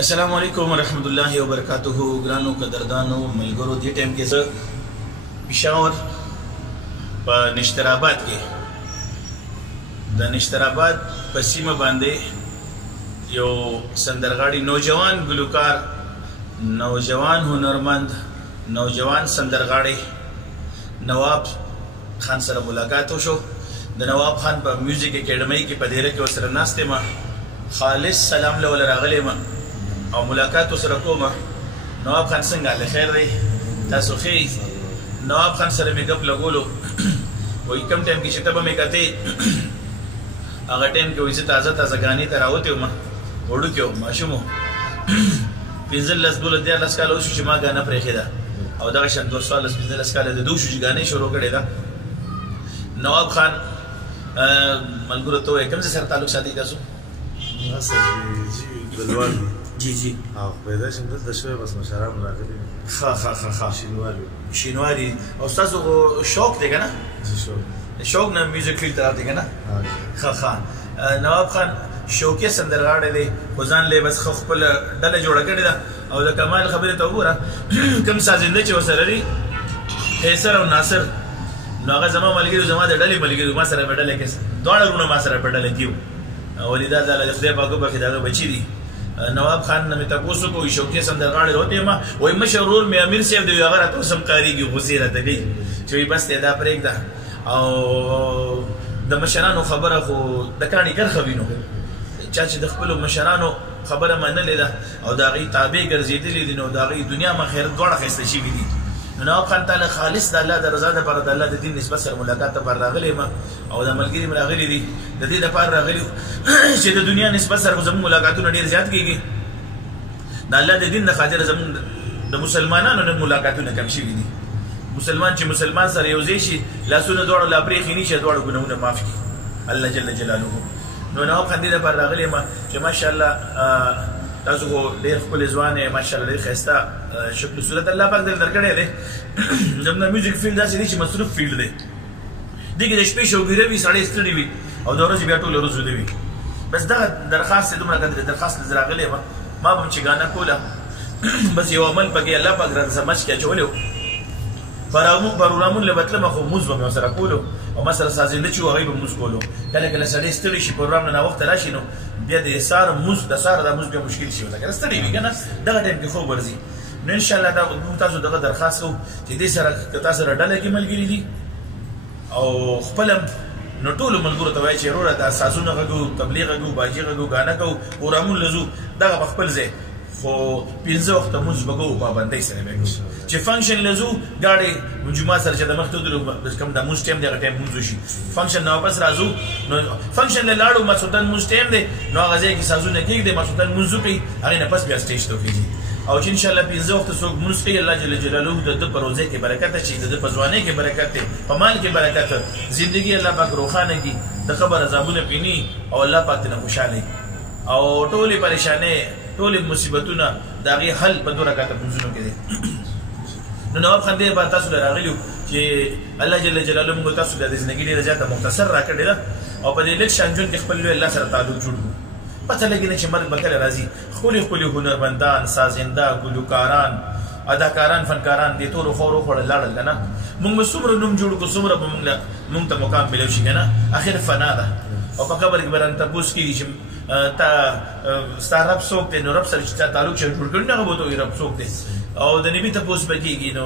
السلام علیکم ورحمۃ اللہ وبرکاتہ ګرانو قدردانو ملګرو دې ټیم کې زه پېښور په نشترآباد کې د نشترآباد په سیمه باندې یو سندرغاړي نوجوان ګلوکار نوجوان هنرمند نوجوان سندرغاړي نواب خان سره ملاقات وشو د نواب خان په میوزیک اکیډمۍ کې په دیره کې ورسره ناست یم خالص سلام له ول راغلی یم او ملاقات سره کومه نواب خان څنګه له خیر دی تاسو ښه نواب خان سره مې ګپ لګولو وایي کوم ټایم کې چې ته به مې کتې هغه ټایم کې وایي زه تازه تازه ګانې ته راوتی وم وړوکی وم ماشوم وم 15 12 کاله وشو چې ما ګانه پرېښې ده او دغه شان 14 15 کاله د 2 شو چې ګانې شروع کړې ده نواب خان ملګرو ته وایي کوم ځای سره تعلق ساتي تاسو جی جی پیدا شم دلته شوی بس مشران راغلي ښه شینواري او ستاسو شوق دی که نه شوق نه میوزیک فیلډ ته راغلی که نه ښه نواب خان شوقي سندرغاړی دی خو ځان لی بس ښه خپله ډله جوړه کړې ده او د کمال خبرې ته وګوره کوم سازنده چې ورسره دي حیصر او ناصر نو هغه زما ملګري زما د ډلې ملګري ما سره په ډله کې دواړه وروڼه ما سره په ډله کې وو ولې دا د خدای پاک وبخښي د هغه بچي دي نواب خان نه مې تپوس وکړو شوقي سندرغاړی راوتی یم وایي مشر ورور مې امیر صاحب دی هغه راته اوس هم کارېږي غوسې راته کوي چې وایي بس دی دا پرېږده او د مشرانو خبره خو د کاڼي کرښه وي نو چا چې د خپلو مشرانو خبره منلې ده او د هغې تابع ګرځېدلي دي نو د هغې دنیا مخیرت دواړه ښایسته شوي دي نو نواب خان تعالی خالص د الله د رضا دپاره د الله د دین نسبت سره ملاقات دپاره راغلی یم او د ملګري م راغلي دي د دې دپاره راغلي چې د دنیا نسبت سره زموږ ملاقاتونه ډېر زیات کېږي د الله د دین د خاطره زموږ د مسلمانانو نه ملاقاتونه کم شوي دي مسلمان چې مسلمان سره یو ځای شي لاسونه دواړه لا پرېښي نشي دواړه ګناهونه معاف کړي الله جل جلاله نو نواب خان دې دپاره راغلی یم چې ماشاءالله تاسو خو ډېر ښکلې ځوان یې ماشاءالله ډېر ښایسته شکل صورت الله پاک در درکړی دی زموږ د میوزیک فیلډ داسې دی چې مصروف فیلډ دی دې کې د شپې شوګیره وي سړی ستړي وي او د ورځې بیا ټوله ورځ ویده وي بس دغه درخواست دی دومره قدر درخواست له زه راغلی یم ما به هم چې ګانه کوله بس یو عمل پکې الله پاک راته سمج کې اچولی و پروګرامونه له به تلمه خو مونځ به مې ورسره کولو او ما سره سازنده چې و هغوی به مونځ کولو کله کله سړی ستړی شي پروګرام نه ناوخته راشي نو بیا د سهار مونځ د سهاره دا مونځ بیا مشکل شي ورته که ستړی وي که نه دغه ټایم کې خوب ورځي نو انشاءالله دا موږ تاسو دغه درخواست کوو چې دې سره که تا سره ډله کې ملګري دي او خپل هم نو ټولو ملګرو ته وایي چې وروره دا سازونه غږو تبلیغ غږو باجي غږو ګانه کوو پروګرامونه لزو دغه په خپل ځای خو 15 وخته مونځ به کوو پابندۍ سره به کوو چې فنکشن لزو ګاډی جمعه سره چې د مخ ته ودرو کوم د مونځ ټایم دی هغه ټایم مونځ وشي فنکشن نه واپس راځو نو فنکشن له لاړو ماسخوتن مونځ ټایم دی نو هغه ځای کې سازونه کېږدي ماسخوتن مونځ وکړي هغې نه پس بیا سټیج ته وخېږي او چې انشاءالله 15 وخته څوک مونځ کوي الله جل جلاله د ده په روزۍ کې برکت اچوي د ده په ځوانۍ کې برکت دی په مال کې برکت زندګي الله پاک روښانه کړي د قبر عذابونه پیني او الله پاک ترنه خوشحاله او ټولې پریشانۍ ټولې مصیبتونه د هغې حل په 2 رکعته مونځونو کې دی نو نواب خان دې به تاسو له راغلي چې الله جل جلاله موږ تاسو له د زندګي ډېره زیاته مختصر راکړې ده او په دې لږ شان ژوند کې خپل لوی الله سره تعلق جوړ کړو پته لګي نه چې مرګ به کله راځي ښکلي هنرمندان سازنده ګلوکاران اداکاران فنکاران دې ټولو خور وخوړل لاړل که نه موږ به څومره نوم جوړ کړو څومره به موږ ته مقام ملو شي که نه اخر فنا ده او په قبر کې به رانه تپوس کېږي چې ستا رب څوک دی نو رب سره چې تا تعلق چې جوړ کړي نه هغه به ورته وایي رب څوک دی او د نبي تپوس به کېږي نو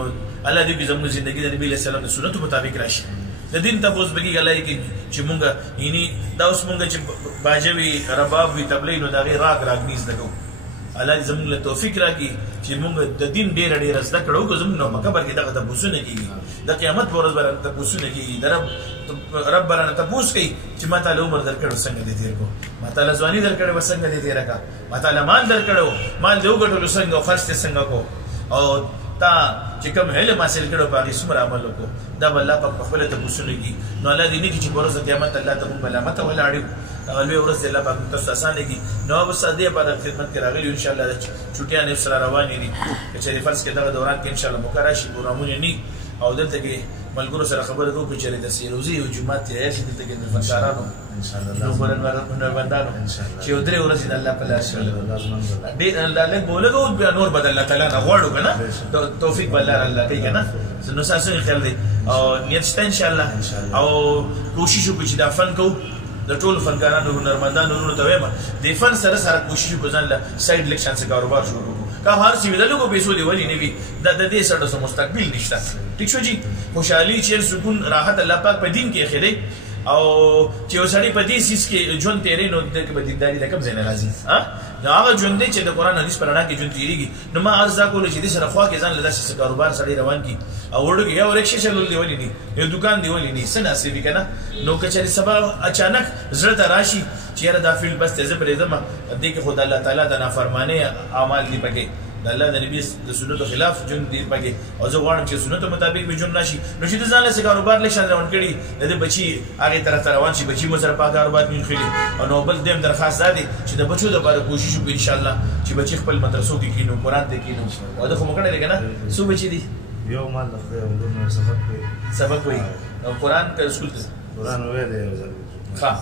الله دې وکړي زموږ زندګي د نبي علیه السلام د سنتو مطابق راشي د دین تپوس به کېږي الله یې کوي چې مونږ یعنې دا اوس مونږ چې باجه وي رباب وي تبلی نو د هغې راګ نه زده کوو الله دې زموږ له توفیق راکړي چې مونږ د دین ډېره زده کړه وکړو زموږ نو په قبر کې دغه تپوسونه کېږي د قیامت په ورځ به رانه تپوسونه کېږي د رب به رانه تپوس کوي چې ما تاله عمر درکړی څنګه دې تېر کړو ما تاله ځواني درکړې وه څنګه دې تېره کړه ما تاله مال درکړی و مال دې وګټلو څنګه او خرچ دې څنګه کړو او تا چې کوم علم حاصل کړو په هغې څومره عمل وکړو دا به الله پاک په خپله تپوسونه کړي نو الله دې نه کړي چې په ورځ د قیامت الله ته مونږ ملامته ولاړ یو هغه لویه ورځ دی الله پاک موږ تاسو ته اسانه کړي نواب استاد دې په خدمت کې راغلي یو انشاءالله د چوټیانې سره روانې دي که چېرې فرض کې دغه دوران کې انشاءالله موقع راشي پروګرامونه نه او دلته کې ملګرو سره خبره کوو چې د سیروزي او جمعه تیار شي دلته کې د فنکارانو ان شاء الله هنرمندانو چې یو درې ورځې د الله په لاس لازم ډېر الله بولګو بیا نور بدل الله تعالی نه غواړو کنه توفیق بالله الله کوي کنه نو تاسو خیال دی او نیت شته ان شاء الله او کوشش وکړو چې دا فن کوو د ټولو فنکارانو هنرمندانو ورونو ته وایم د فن سره سره کوشش وکړو ځان له سایډ لیکشن څخه کاروبار شروع کړو که هر څه ویل لګو پیسو دی ولی نه وي د دې سره سم مستقبل نشته ټیک شو جی خوشحالي چیر سکون راحت الله پاک په دین کې خېلې او چې وسړی په دې سیس کې ژوند تیرې نو د کې بدیداري د کوم ځای نه راځي ها دا هغه ژوند دی چې د قران حدیث پر اړه کې ژوند تیریږي نو ما عرض کول چې دې سره خوا کې ځان له داسې کاروبار سره روان کی او ورګ یو رکشې چلول دی ولې نه یو دکان دی ولې نه سنا سی وکنه نو کچري سبا اچانک زړه ته راشي چې دا فیلډ بس ته زبر زما دې کې خدای الله تعالی د نافرمانه اعمال دی پکې د الله د نبی د سنتو خلاف جون دی پکې او زه غواړم چې سنتو مطابق به جون نشي نو چې ځان له کاروبار لیکشن روان کړي د بچي هغه طرف روان شي بچي مو سره په کاروبار کې خېلي او نو بل دیم درخواست ده چې د بچو لپاره کوشش وکړو ان شاء الله چې بچي خپل مدرسو کې کینو قران ته کینو او دا خو مونږ نه لګنه سو بچي دي یو مال د خدای او د سبق وي او قران ته اسکول ته قران وې ها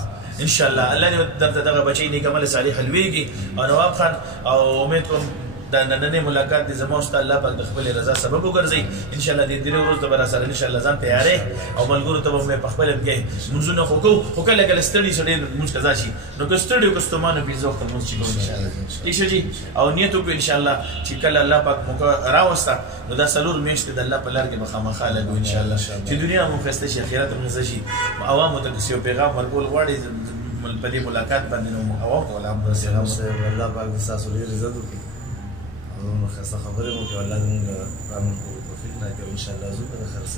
ان شاء الله الله دې درته دغه بچي نیک عمل صالح حلويږي او نواب خان او امید کوم دا نننې ملاقات دې زموږ ست الله پاک د خپل رضا سبب وګرځي ان شاء الله دې درې ورځې د بر سره ان شاء الله ځان تیارې او ملګرو ته به په خپل کې منځونه خو کله کله ستړي شډې موږ کزا شي نو که ستړي کوستمانه بيزو ته موږ چې ان شاء الله ٹھیک شي او نیت وکړو ان شاء الله چې کله الله پاک موږ راوستا نو دا سلور میشت د الله په لار کې مخامخ لګو ان شاء الله چې دنیا مو خسته شي اخرت موږ شي عوامو ته کسي پیغام ورکول غواړي په دې ملاقات باندې نو عوام ته الله سلام الله پاک تاسو لري عزت وکړي نو خاصه خبره مو کې الله دې موږ رحم وکړي توفیق راکړي ان شاء الله زه به خرڅ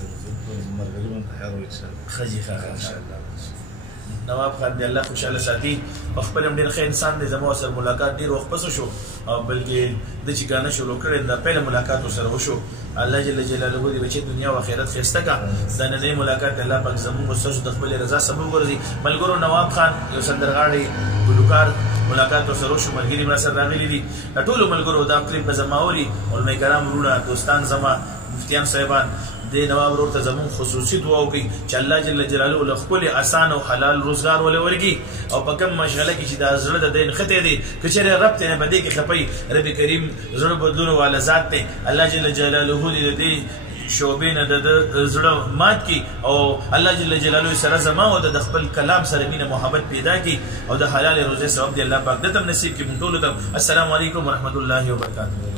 مرګري من تیار وي ان شاء الله خجي ان شاء الله نواب خان دی الله خوشاله ساتي خپل ډېر ښه انسان دی زموږ سره ملاقات ډېر وخت پس شو او بلکې د چې غانه شروع کړل د پیله ملاقات سره وشو الله جل جلاله دې بچي دنیا او آخرت خسته کا د نن ملاقات الله پاک زموږ مستشو د خپل رضا سبب ورزي ملګرو نواب خان یو سندرغاړي ګلوکار ملاقات سره شو ملګری ما سره راغلي دي ټول ملګرو دا کلیپ زماوري علماء کرام ورونه دوستان زما مفتیان صاحبان د نواب ورور ته زمون خصوصي دعا وکي چې الله جل جلاله له خپل آسان او حلال روزګار ولورږي او په کوم مشغله کې چې د زړه د دین خته دي کچره رب ته نه بده کې خپي رب کریم زړه بدلون والا ذات ته الله جل جلاله دې شوبې نه د زړه مات کی او الله جل جلاله سره زما او د خپل کلام سره مینه محبت پیدا کی او د حلال روزه ثواب دی الله پاک دې تم نصیب کې مونږ ټول ته السلام علیکم ورحمت الله وبرکاته